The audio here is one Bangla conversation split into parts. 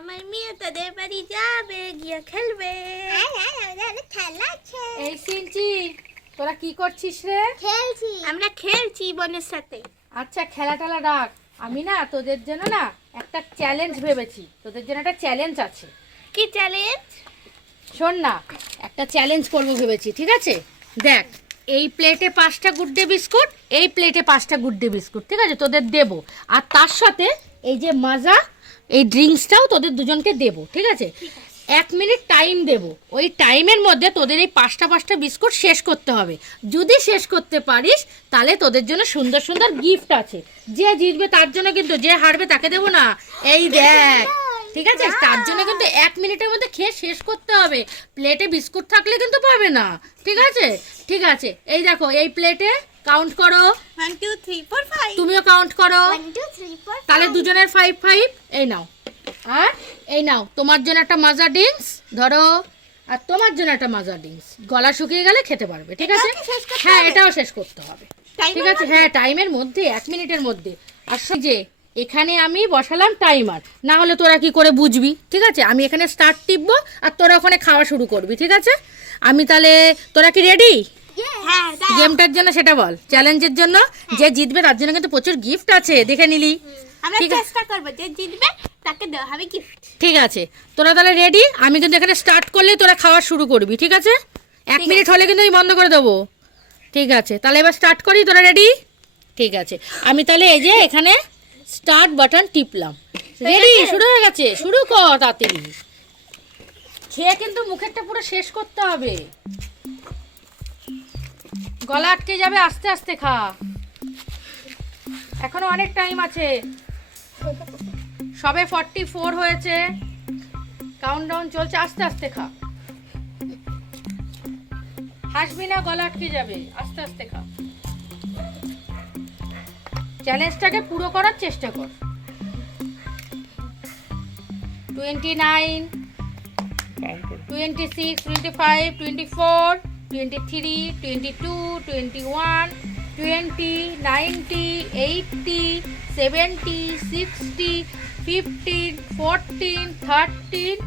আমার মেয়ে তোদের বাড়ি যাবে, গিয়ে খেলবে। খেলা আছে। এই সিনচি, তোরা কি করছিস রে? খেলছি। আমরা খেলছি বোনের সাথে। আচ্ছা, খেলা টেলা ডাক। আমি না তোদের জন্য না একটা চ্যালেঞ্জ ভেবেছি। তোদের জন্য একটা চ্যালেঞ্জ আছে। কি চ্যালেঞ্জ? শোন না, একটা চ্যালেঞ্জ করবো ভেবেছি, ঠিক আছে? দেখ, এই প্লেটে 5টা গুড ডে বিস্কুট, এই প্লেটে 5টা গুড ডে বিস্কুট, ঠিক আছে? তোদের দেবো। আর তার সাথে এই যে মাজা, এই ড্রিঙ্কসটাও তোদের দুজনকে দেবো, ঠিক আছে? 1 মিনিট টাইম দেবো। ওই টাইমের মধ্যে তোদের এই 5টা বিস্কুট শেষ করতে হবে। যদি শেষ করতে পারিস তাহলে তোদের জন্য সুন্দর সুন্দর গিফট আছে। যে জিতবে তার জন্য, কিন্তু যে হারবে তাকে দেবো না। এই দেখ, ঠিক আছে? তার জন্য কিন্তু 1 মিনিটের মধ্যে খেয়ে শেষ করতে হবে। প্লেটে বিস্কুট থাকলে কিন্তু পাবে না, ঠিক আছে? ঠিক আছে, এই দেখো, এই প্লেটে কাউন্ট করো। 1 2 3 4 5। তুমিও কাউন্ট করো। 1 2 3 4। তাহলে দুজনের 5 5। এই নাও, আর এই নাও তোমার জন্য একটা মাজা ড্রিঙ্কস ধরো, আর তোমার জন্য একটা মাজা ড্রিঙ্কস। গলা শুকিয়ে গেলে খেতে পারবে, ঠিক আছে? হ্যাঁ, এটাও শেষ করতে হবে, ঠিক আছে? হ্যাঁ, টাইমের মধ্যে, 1 মিনিটের মধ্যে। আর যে এখানে আমি বসালাম টাইমার, না হলে তোরা কি করে বুঝবি, ঠিক আছে? আমি এখানে স্টার্ট টিপবো আর তোরা ওখানে খাওয়া শুরু করবি, ঠিক আছে? আমি তাহলে, তোরা কি রেডি হ্যাঁ, গেমটার জন্য? সেটা বল। চ্যালেঞ্জের জন্য যে জিতবে তার জন্য কিন্তু প্রচুর গিফট আছে, দেখে নিলি? আমরা চেষ্টা করব যে জিতবে তাকে দেওয়া হবে গিফট। ঠিক আছে, তোরা তাহলে রেডি? আমি কিন্তু এখানে স্টার্ট করলেই তোরা খাওয়া শুরু করবি, ঠিক আছে? 1 মিনিট হলে কিন্তু আমি বন্ধ করে দেবো, ঠিক আছে? তাহলে এবার স্টার্ট করি। তোরা রেডি? ঠিক আছে, আমি তাহলে এই যে এখানে স্টার্ট বাটন টিপলাম। রেডি? শুরু হয়ে গেছে। শুরু কর তাড়াতাড়ি। খেয়ে কিন্তু মুখেরটা পুরো শেষ করতে হবে, গলা আটকে যাবে। আস্তে আস্তে খা, এখনো অনেক টাইম আছে। সবে 44 হয়েছে, কাউন্টডাউন চলছে। আস্তে আস্তে খা, হাসবি না, গলা আটকে যাবে। আস্তে আস্তে খা। চ্যালেঞ্জটাকে পুরো করার চেষ্টা কর। 29 26 25 24 23 22 21 20 90 80 70 60 15 14 13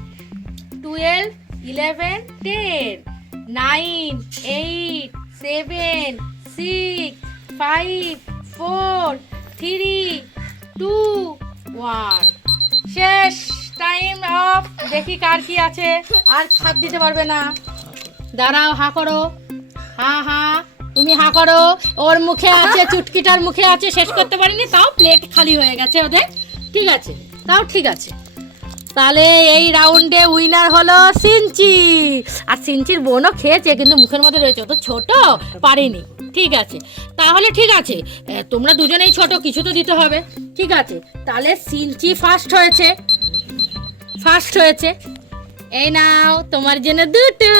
12 11 10 9 8 7 6 5 4 3 2 1। শেষ। Time of. দেখি কার কি আছে। আর হাত দিতে পারবে না। দাঁড়াও, হা করো। হা হা, তুমি হা করো। ওর মুখে আছে, চুটকিটার মুখে আছে, শেষ করতে পারিনি, তাও প্লেট খালি হয়ে গেছে ওদের, ঠিক আছে? তাও ঠিক আছে। তাহলে এই রাউন্ডে উইনার হলো সিনচি। আর সিনচির বোনও খেয়েছে, কিন্তু মুখের মধ্যে রয়েছে, তো ছোট পারিনি, ঠিক আছে? তাহলে ঠিক আছে, তোমরা দুজনেই ছোট, কিছু তো দিতে হবে, ঠিক আছে? তাহলে সিনচি ফার্স্ট হয়েছে। এই নাও তোমার জন্য 2টো।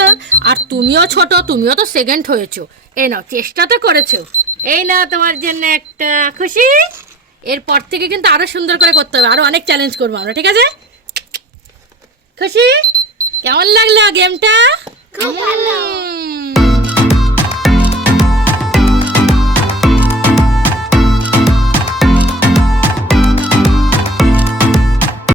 আর তুমিও ছোট, তুমিও তো সেকেন্ড হয়েছো। এই নাও, চেষ্টা তো করেছো। এই নাও তোমার জন্য একটা। খুশি? এরপর থেকে কিন্তু আরো সুন্দর করে করতে হবে, আরো অনেক চ্যালেঞ্জ করবো আমরা, ঠিক আছে? খুশি? কেমন লাগলো গেমটা? খুব ভালো।